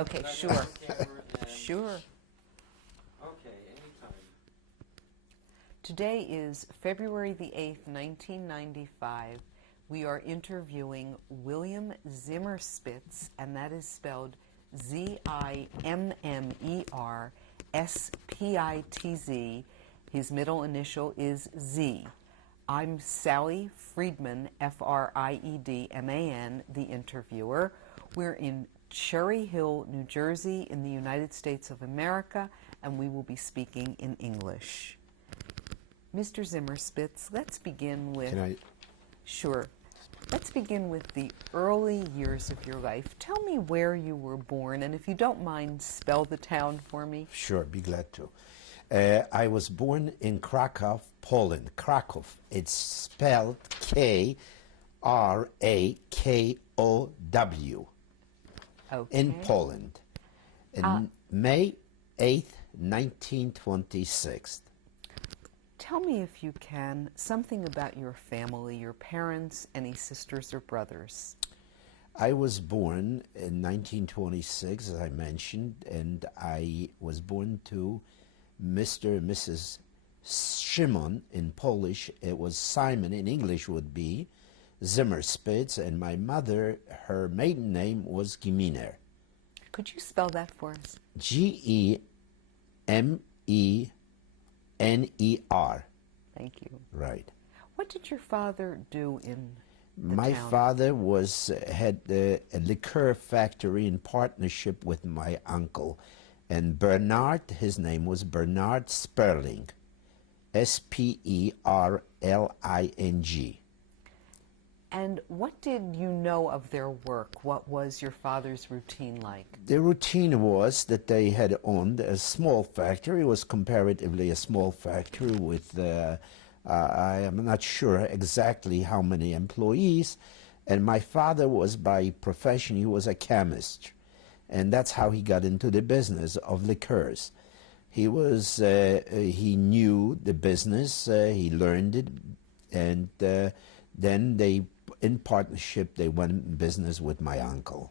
Okay, sure. Sure. Okay, anytime. Today is February the 8th, 1995. We are interviewing William Zimmerspitz, and that is spelled Zimmerspitz. His middle initial is Z. I'm Sally Friedman, Friedman, the interviewer. We're in Cherry Hill, New Jersey, in the United States of America, and we will be speaking in English. Mr. Zimmerspitz, let's begin with... Can I? Sure. Let's begin with the early years of your life. Tell me where you were born, and if you don't mind, spell the town for me. Sure, be glad to. I was born in Krakow, Poland. Krakow. It's spelled Krakow. Okay. In Poland. In May 8th, 1926. Tell me, if you can, something about your family, your parents, any sisters or brothers. I was born in 1926, as I mentioned, and I was born to Mr. and Mrs. Szymon in Polish. It was Simon in English would be Zimmerspitz, and my mother, her maiden name was Giminer. Could you spell that for us? G-E-M-E-N-E-R. Thank you. Right. What did your father do in the My town? father had a liqueur factory in partnership with my uncle. And Bernard, his name was Bernard Sperling. S-P-E-R-L-I-G. And what did you know of their work? What was your father's routine like? The routine was that they had owned a small factory. It was comparatively a small factory with, I am not sure exactly how many employees. And my father was, by profession, he was a chemist. And that's how he got into the business of liqueurs. He was, he knew the business, he learned it, and then they, in partnership, they went in business with my uncle.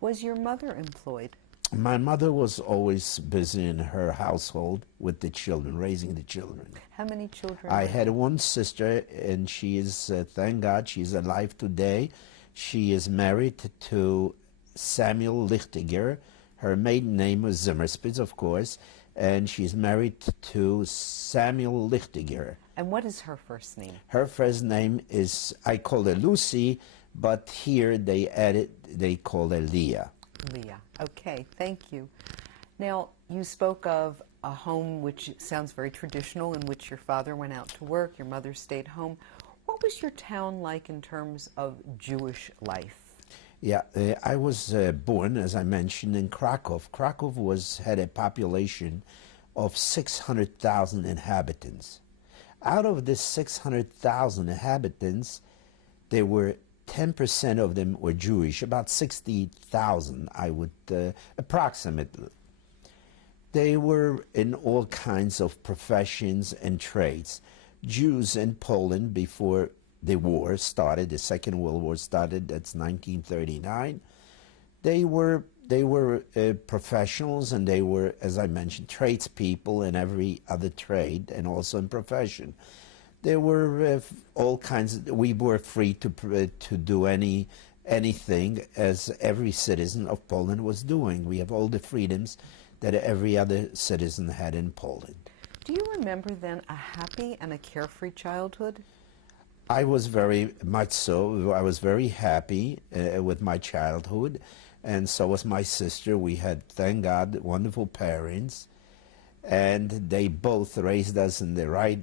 Was your mother employed? My mother was always busy in her household with the children, raising the children. How many children? I had one sister, and she is, thank God, she's alive today. She is married to Samuel Lichtiger. Her maiden name was Zimmerspitz, of course, and she's married to Samuel Lichtiger. And what is her first name? Her first name is, I call her Lucy, but here they call her Leah. Leah. Okay, thank you. Now, you spoke of a home which sounds very traditional, in which your father went out to work, your mother stayed home. What was your town like in terms of Jewish life? Yeah, I was born, as I mentioned, in Krakow. Krakow had a population of 600,000 inhabitants. Out of this 600,000 inhabitants, there were 10% of them were Jewish, about 60,000, I would approximately. They were in all kinds of professions and trades. Jews in Poland, before the war started, the Second World War started, that's 1939, they were professionals, and they were, as I mentioned, tradespeople in every other trade and also in profession. There were all kinds of, we were free to do anything, as every citizen of Poland was doing. We have all the freedoms that every other citizen had in Poland. Do you remember then a happy and a carefree childhood? I was very much so. I was very happy with my childhood, and so was my sister. We had, thank God, wonderful parents, and they both raised us in the right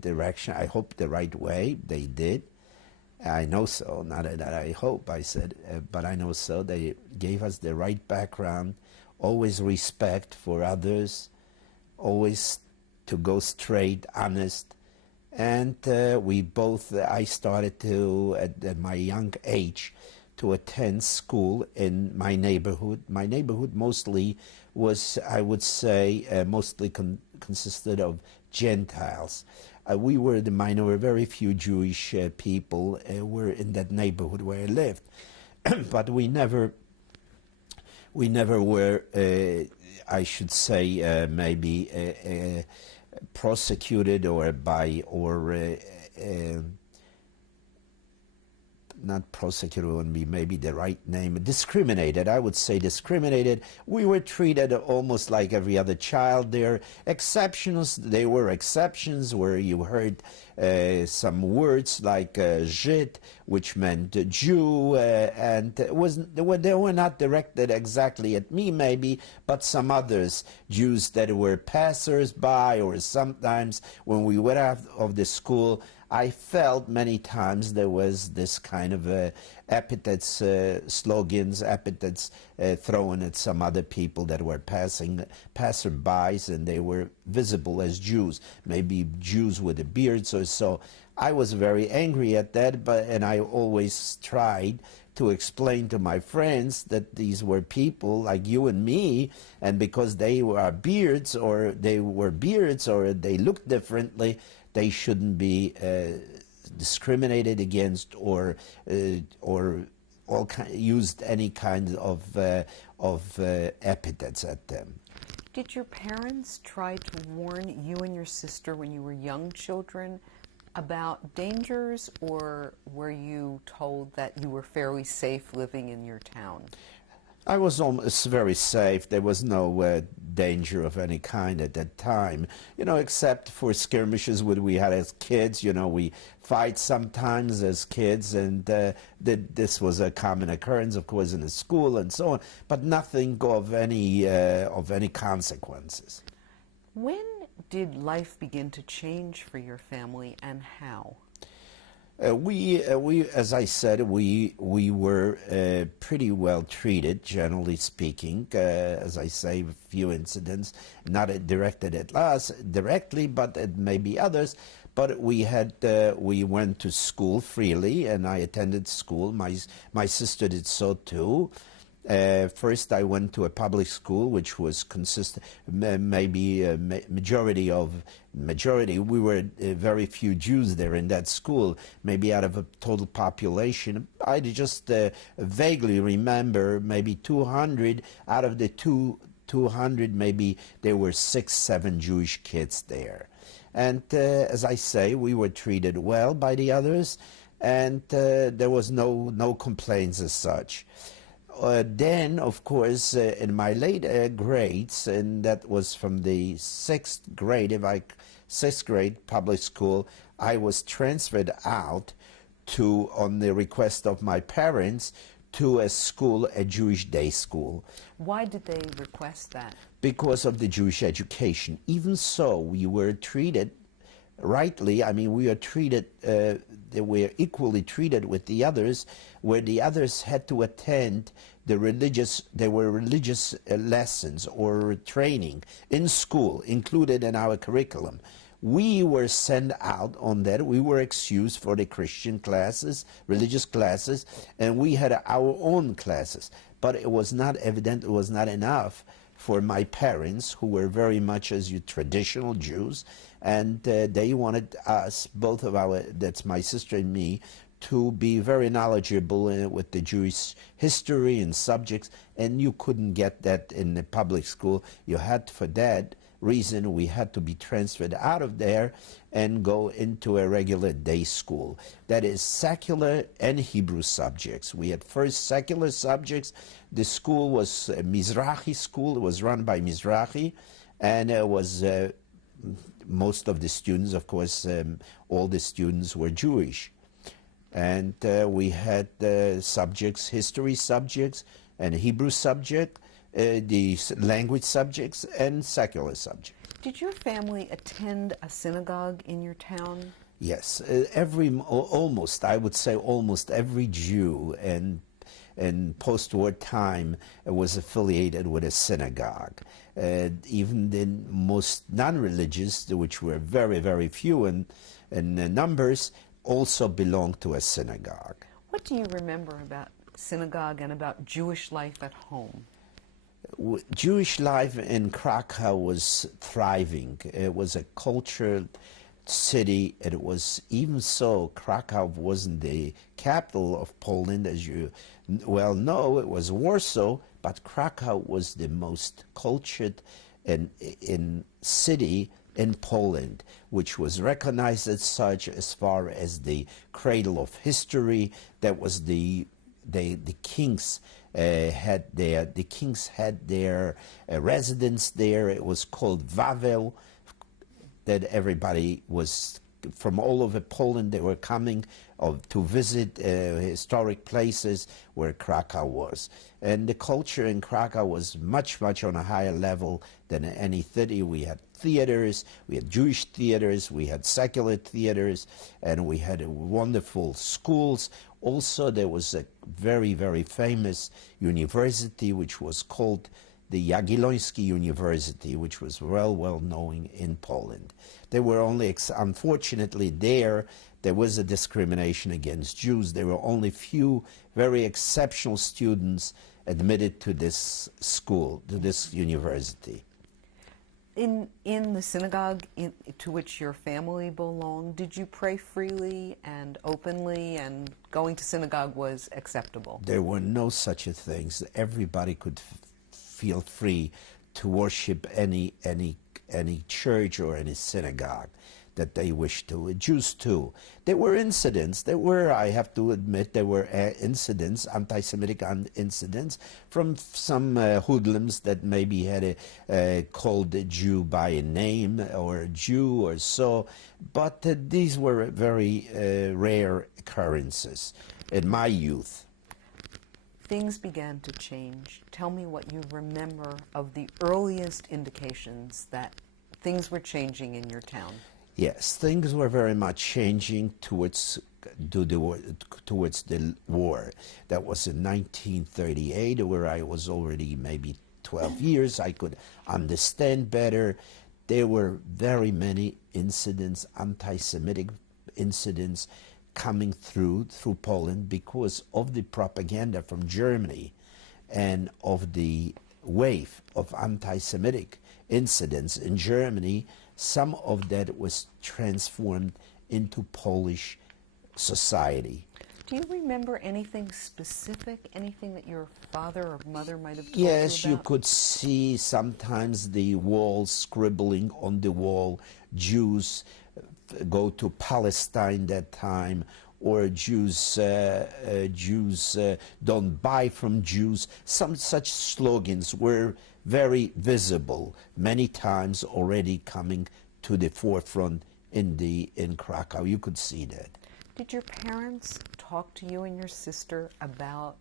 direction. I hope the right way. They did. I know so. Not that I hope, I said, but I know so. They gave us the right background, always respect for others, always to go straight, honest. And we both, I started to, at my young age, to attend school in my neighborhood. My neighborhood mostly was, I would say, mostly consisted of Gentiles. We were the minority, very few Jewish people were in that neighborhood where I lived. But we never We never were, I should say, maybe prosecuted or not prosecuted wouldn't be maybe the right name, discriminated. I would say discriminated. We were treated almost like every other child. There were exceptions where you heard some words like Żyd, which meant Jew, and they were not directed exactly at me maybe, but some others, Jews that were passers-by, or sometimes when we went out of the school, I felt many times there was this kind of epithets, slogans, epithets thrown at some other people that were passerbys, and they were visible as Jews, maybe Jews with a beard or so. I was very angry at that, and I always tried to explain to my friends that these were people like you and me, and because they were beards or they looked differently, they shouldn't be discriminated against or used any kind of epithets at them. Did your parents try to warn you and your sister when you were young children about dangers, or were you told that you were fairly safe living in your town? I was almost very safe. There was no danger of any kind at that time, except for skirmishes we had as kids. We fight sometimes as kids, and this was a common occurrence, of course, in the school and so on, but nothing of any consequences. When did life begin to change for your family, and how? We, as I said, we were pretty well treated, generally speaking. As I say, a few incidents, not directed at us directly, but at maybe others. But we went to school freely, and I attended school. My sister did so too. First, I went to a public school, which was maybe a majority. We were very few Jews there in that school. Maybe out of a total population, I just vaguely remember maybe 200 out of the 200. Maybe there were 6-7 Jewish kids there, and as I say, we were treated well by the others, and there was no complaints as such. Then, of course, in my later grades, and that was from the sixth grade public school, I was transferred out on the request of my parents, to a Jewish day school. Why did they request that? Because of the Jewish education. Even so, we were treated rightly. I mean, we were equally treated with the others, where the others had to attend religious lessons or training in school, included in our curriculum. We were sent out on that. We were excused for the Christian classes, religious classes, and we had our own classes. But it was not evident, it was not enough for my parents, who were very much as traditional Jews, and they wanted us, that's my sister and me, to be very knowledgeable with the Jewish history and subjects, and you couldn't get that in the public school. You had, for that reason, we had to be transferred out of there and go into a regular day school. That is secular and Hebrew subjects. We had first secular subjects. The school was a Mizrahi school. It was run by Mizrahi, and it was most of the students, of course, all the students were Jewish. And we had subjects, history subjects, and Hebrew subject, the language subjects, and secular subjects. Did your family attend a synagogue in your town? Yes, almost, I would say almost every Jew in post-war time was affiliated with a synagogue. Even the most non-religious, which were very, very few in numbers, also belonged to a synagogue. What do you remember about synagogue and about Jewish life at home? Jewish life in Krakow was thriving. It was a cultured city. It was, even so, Krakow wasn't the capital of Poland, as you well know. It was Warsaw, but Krakow was the most cultured in city in Poland, which was recognized as such as far as the cradle of history. That was the kings had their residence there. It was called Wawel, that everybody was from all over Poland. They were coming to visit historic places where Krakow was. And the culture in Krakow was much, much on a higher level than in any city. We had theaters, we had Jewish theaters, we had secular theaters, and we had wonderful schools. Also, there was a very, very famous university which was called the Jagielloński University, which was well known in Poland. There were only, unfortunately, there was a discrimination against Jews. There were only few very exceptional students admitted to this school, to this university. In the synagogue to which your family belonged, did you pray freely and openly, and going to synagogue was acceptable? There were no such things. Everybody could feel free to worship any church or any synagogue that they wished to. Jews too. There were incidents. I have to admit, there were incidents, anti-Semitic incidents, from some hoodlums that maybe had called a Jew by a name or a Jew or so. But these were very rare occurrences in my youth. Things began to change. Tell me what you remember of the earliest indications that things were changing in your town. Yes, things were very much changing towards the war. That was in 1938, where I was already maybe 12 years. I could understand better. There were very many incidents, anti-Semitic incidents, coming through Poland because of the propaganda from Germany and of the wave of anti-Semitic incidents in Germany. Some of that was transformed into Polish society. Do you remember anything specific, anything that your father or mother might have told you Yes, about? you could see sometimes the walls scribbling on the wall, Jews go to Palestine that time, or Jews don't buy from Jews. Some such slogans were very visible, many times already coming to the forefront in Krakow. You could see that. Did your parents talk to you and your sister about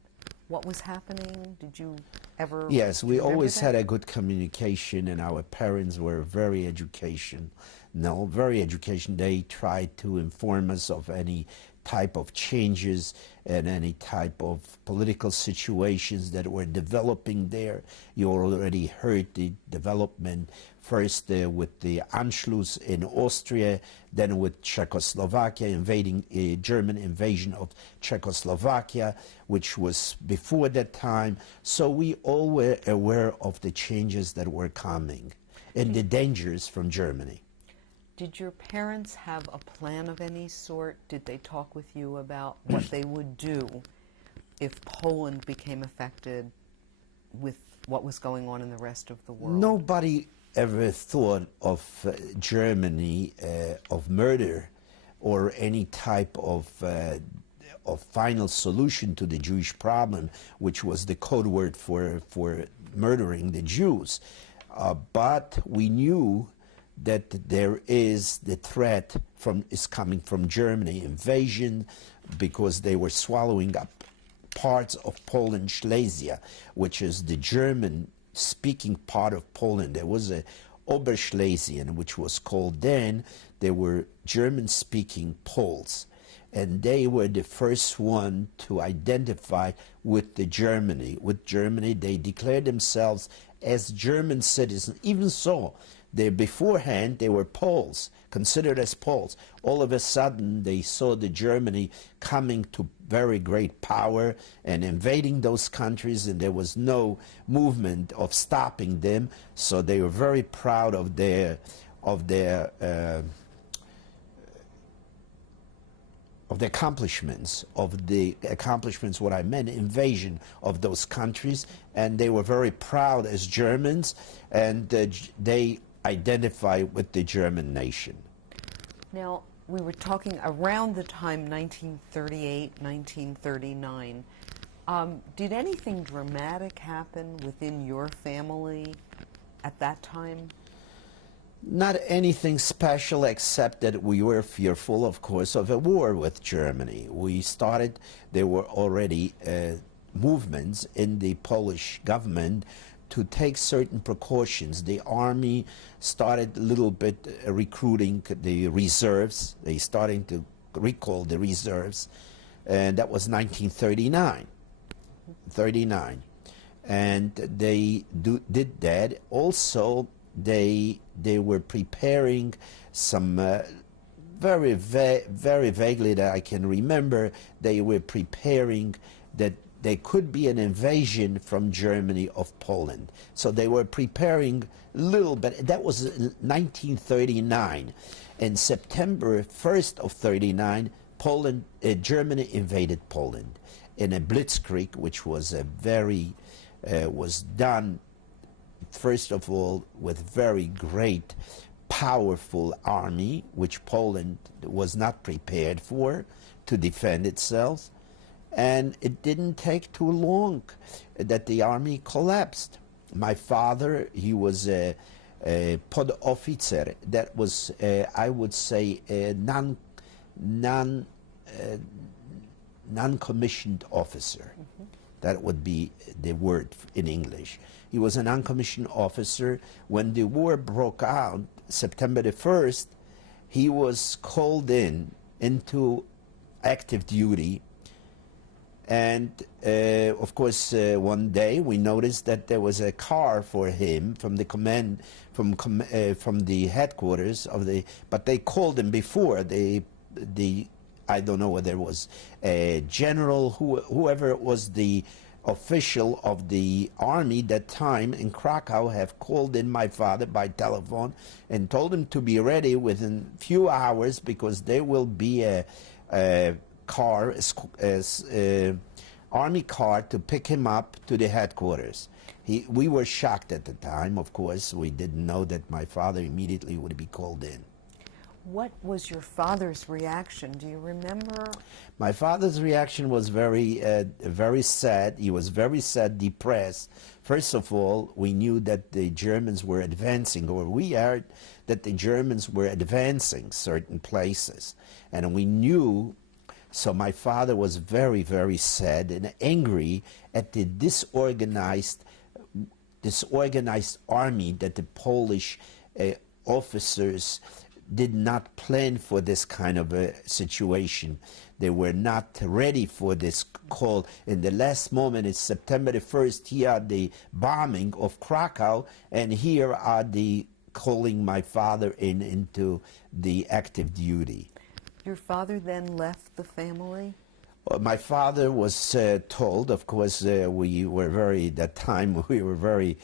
what was happening? Did you ever? Yes, we remember always that? had a good communication, and our parents were very education. No, very education. They tried to inform us of any type of changes and any type of political situations that were developing there. You already heard the development first with the Anschluss in Austria, then with Czechoslovakia, German invasion of Czechoslovakia, which was before that time. So we all were aware of the changes that were coming and the dangers from Germany. Did your parents have a plan of any sort? Did they talk with you about what they would do if Poland became affected with what was going on in the rest of the world? Nobody ever thought of Germany, of murder, or any type of final solution to the Jewish problem, which was the code word for murdering the Jews. But we knew that there is the threat is coming from Germany, invasion, because they were swallowing up parts of Poland, Silesia, which is the German-speaking part of Poland. There was a Oberschlesien, which was called then. There were German-speaking Poles, and they were the first one to identify with Germany. With Germany, they declared themselves as German citizens. Even so, beforehand, they were Poles, considered as Poles. All of a sudden, they saw the Germany coming to very great power and invading those countries, and there was no movement of stopping them. So they were very proud of their the accomplishments, what I meant, invasion of those countries, and they were very proud as Germans, and they identify with the German nation. Now, we were talking around the time 1938, 1939. Did anything dramatic happen within your family at that time? Not anything special, except that we were fearful, of course, of a war with Germany. There were already movements in the Polish government to take certain precautions. The army started a little bit recruiting the reserves. They starting to recall the reserves, and that was 1939. And they did that. Also, they were preparing some very vaguely that I can remember. They were preparing that there could be an invasion from Germany of Poland. So they were preparing a little bit. That was 1939. In September 1st of 39, Germany invaded Poland in a blitzkrieg, which was was done, first of all, with very great, powerful army, which Poland was not prepared for to defend itself. And it didn't take too long that the army collapsed. My father, he was a Podofficer, that was, I would say, a non-commissioned officer. Mm-hmm. That would be the word in English. He was a non-commissioned officer. When the war broke out, September the 1st, he was called into active duty. And of course, one day we noticed that there was a car for him from the command, from the headquarters of the. But they called him before I don't know whether it was a general, whoever it was, the official of the army that time in Krakow, have called in my father by telephone and told him to be ready within few hours, because there will be a car, army car, to pick him up to the headquarters. We were shocked at the time, of course. We didn't know that my father immediately would be called in. What was your father's reaction? Do you remember? My father's reaction was very sad. He was very sad, depressed. First of all, we knew that the Germans were advancing, or we heard that the Germans were advancing certain places. And we knew, so my father was very, very sad and angry at the disorganized army that the Polish officers did not plan for this kind of a situation. They were not ready for this call. In the last moment, it's September the 1st, here are the bombing of Krakow, and here are the calling my father into the active duty. Your father then left the family? My father was told, of course, we were that time we were very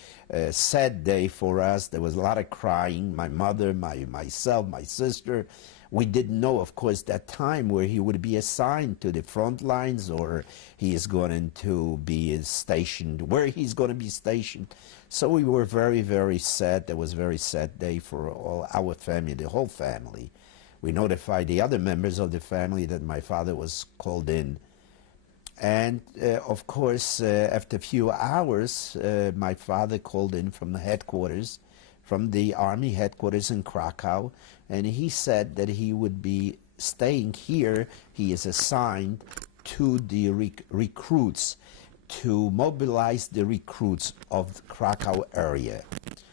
sad day for us. There was a lot of crying, my mother, myself, my sister. We didn't know, of course, that time where he would be assigned to the front lines, or he is going to be stationed, where he's going to be stationed. So we were very, very sad. That was a very sad day for all our family, the whole family. We notified the other members of the family that my father was called in. And of course, after a few hours, my father called in from the headquarters, from the army headquarters in Krakow, and he said that he would be staying here. He is assigned to the recruits, to mobilize the recruits of the Krakow area.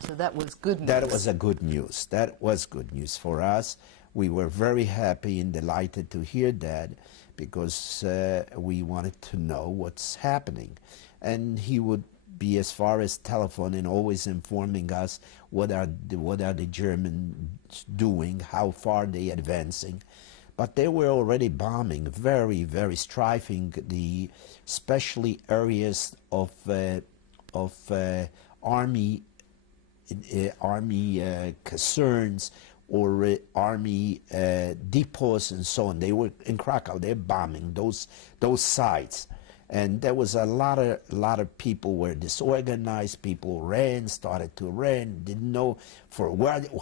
So that was good news. That was a good news. That was good news for us. We were very happy and delighted to hear that, because we wanted to know what's happening. And he would be, as far as telephone, and always informing us what are the Germans doing, how far they advancing. But they were already bombing, very, very strafing the especially areas of army concerns, or army depots and so on. They were in Krakow. They're bombing those sites. And there was a lot of people were disorganized. People started to run, didn't know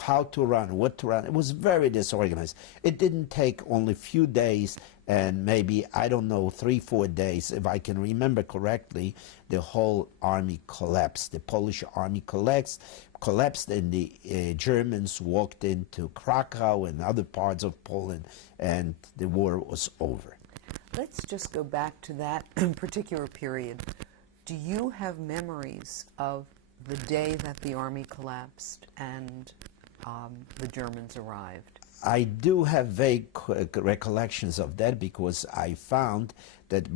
how to run, what to run. It was very disorganized. It didn't take only a few days, and maybe, I don't know, 3-4 days, if I can remember correctly, the whole army collapsed. The Polish army collapsed, and the Germans walked into Krakow and other parts of Poland, and the war was over. Let's just go back to that particular period. Do you have memories of the day that the army collapsed and the Germans arrived? I do have vague recollections of that, because I found that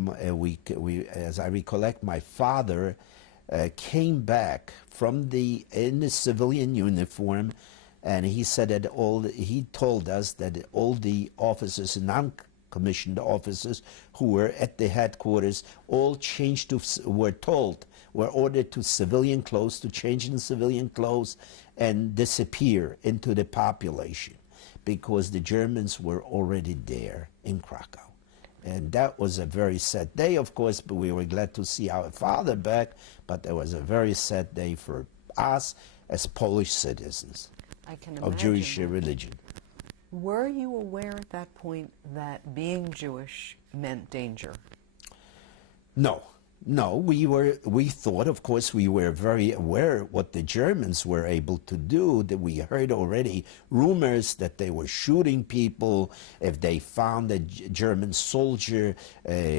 as I recollect, my father came back in the civilian uniform, and he said that he told us that all the officers, non-commissioned officers who were at the headquarters, all were ordered to civilian clothes, to change in civilian clothes and disappear into the population, because the Germans were already there in Krakow. And that was a very sad day, of course, but we were glad to see our father back, but it was a very sad day for us as Polish citizens of Jewish religion. Were you aware at that point that being Jewish meant danger? No. We thought, of course, we were very aware what the Germans were able to do, that we heard already rumors that they were shooting people if they found a German soldier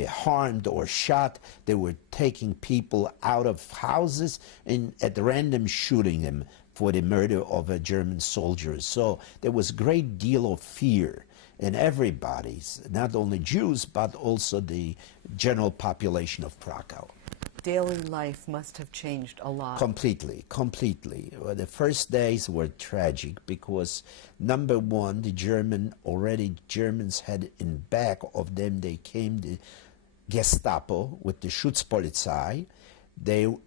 harmed or shot. They were taking people out of houses and at random shooting them for the murder of a German soldier. So there was a great deal of fear in everybody's, not only Jews, but also the general population of Krakow. Daily life must have changed a lot. Completely. The first days were tragic because, number one, the Germans had in back of them, they came the Gestapo with the Schutzpolizei,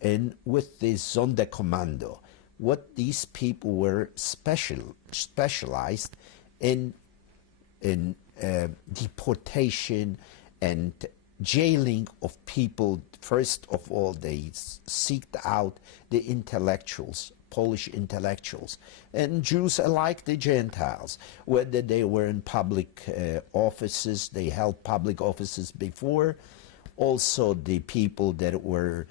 and with the Sonderkommando. What these people were specialized in deportation and jailing of people. First of all, they seeked out the intellectuals, Polish intellectuals, and Jews alike, the Gentiles, whether they were in public offices, they held public offices before. Also, the people that were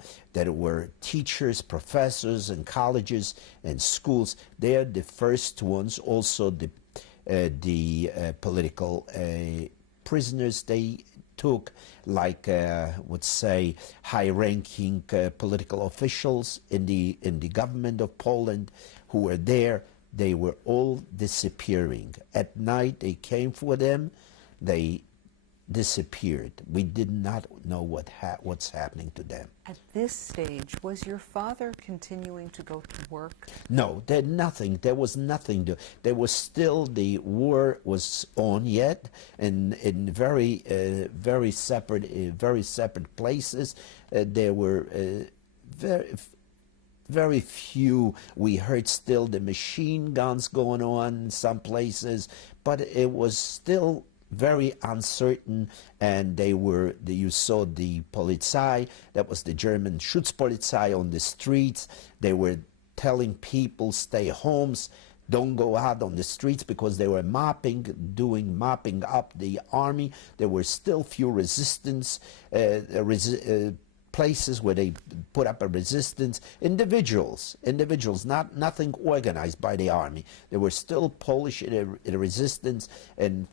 teachers, professors in colleges and schools, they are the first ones. Also, the political prisoners they took, like would say high-ranking political officials in the government of Poland who were there. They were all disappearing. At night, they came for them. They disappeared. We did not know what's happening to them. At this stage, was your father continuing to go to work? No, there was nothing. There was still, the war was on yet, and in very separate places. There were very few. We heard still the machine guns going on in some places, but it was still very uncertain, and you saw the Polizei, that was the German Schutzpolizei, on the streets. They were telling people, stay homes, don't go out on the streets, because they were mopping up the army. There were still few resistance places where they put up a resistance. Individuals, nothing organized by the army. There were still Polish resistance and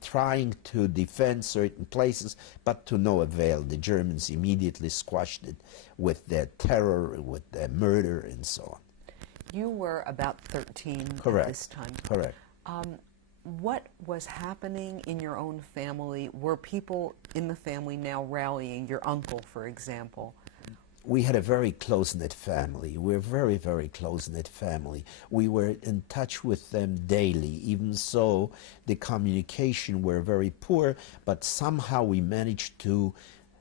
trying to defend certain places, but to no avail. The Germans immediately squashed it with their terror, with their murder, and so on. You were about 13 Correct. At this time. Correct. What was happening in your own family? Were people in the family now rallying? Your uncle, for example? We had a very close-knit family. We're a very, very close-knit family. We were in touch with them daily. Even so, the communication were very poor, but somehow we managed to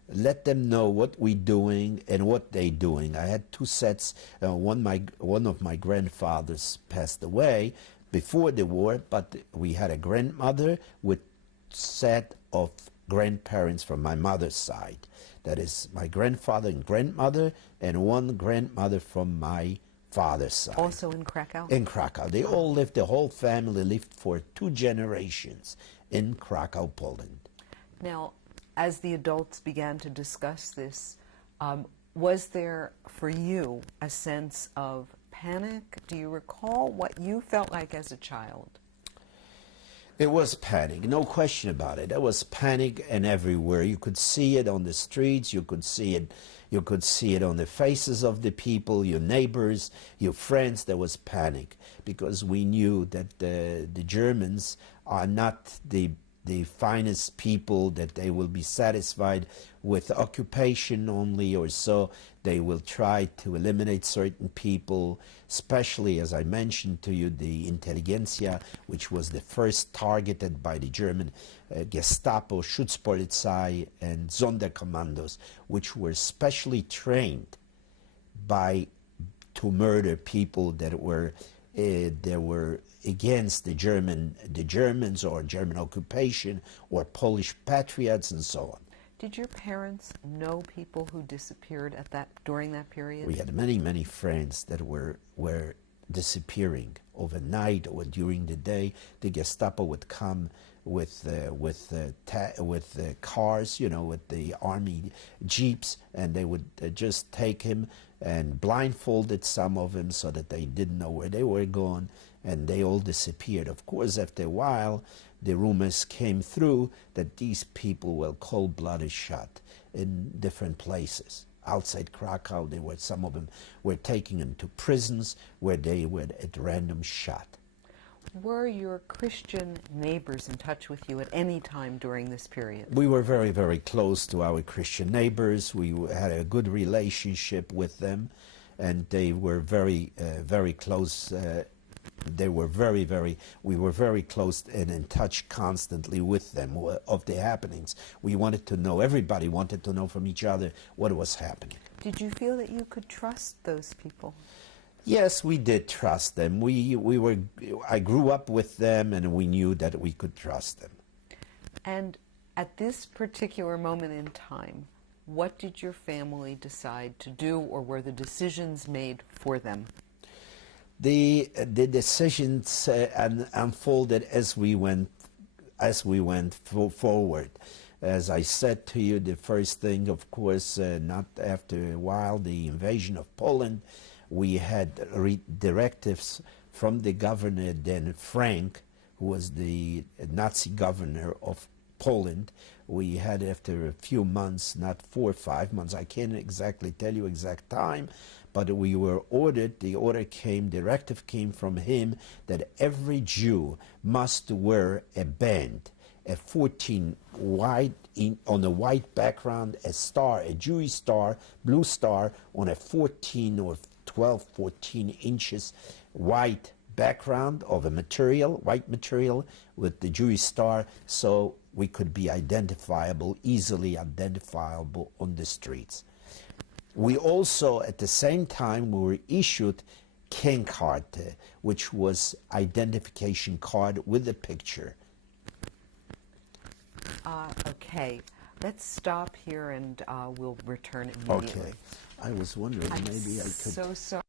let them know what we're doing and what they're doing. I had two sets. One of my grandfathers passed away. before the war, but we had a grandmother with set of grandparents from my mother's side. That is my grandfather and grandmother, and one grandmother from my father's side. Also in Krakow? In Krakow. They all lived, the whole family lived for 2 generations in Krakow, Poland. Now, as the adults began to discuss this, was there for you a sense of panic? Do you recall what you felt like as a child? It was panic, no question about it. There was panic and everywhere. You could see it on the streets, you could see it on the faces of the people, your neighbors, your friends. There was panic because we knew that the Germans are not the finest people, that they will be satisfied with occupation only, or so they will try to eliminate certain people, especially, as I mentioned to you, the intelligentsia, which was the first targeted by the German Gestapo, Schutzpolizei, and Sonderkommandos, which were specially trained to murder people that were against the Germans or German occupation or Polish patriots and so on. Did your parents know people who disappeared during that period? We had many friends that were disappearing overnight or during the day. The Gestapo would come with cars, with the army jeeps, and they would just take him and blindfolded some of them so that they didn't know where they were going, and they all disappeared. Of course, after a while, the rumors came through that these people were cold-blooded shot in different places. Outside Krakow, some of them were taken into prisons where they were at random shot. Were your Christian neighbors in touch with you at any time during this period? We were very close to our Christian neighbors. We had a good relationship with them, and they were very close. We were very close and in touch constantly with them of the happenings. We wanted to know, everybody wanted to know from each other what was happening. Did you feel that you could trust those people? Yes, we did trust them. I grew up with them, and we knew that we could trust them. And at this particular moment in time, what did your family decide to do, or were the decisions made for them? The decisions unfolded as we went forward. As I said to you, the first thing, of course, not after a while, the invasion of Poland, we had directives from the governor then, Frank, who was the Nazi governor of Poland. We had, after a few months, not 4 or 5 months, I can't exactly tell you exact time, but we were ordered, directive came from him that every Jew must wear a band, a 14 on a white background, a star, a Jewish star, blue star, on a 14 or 12, 14 inches white background of a material, white material with the Jewish star, so we could be easily identifiable on the streets. We also, at the same time, we were issued Kennzeichenkarte, which was identification card with a picture. Okay, let's stop here and we'll return immediately. Okay. I was wondering, maybe I could... So sorry.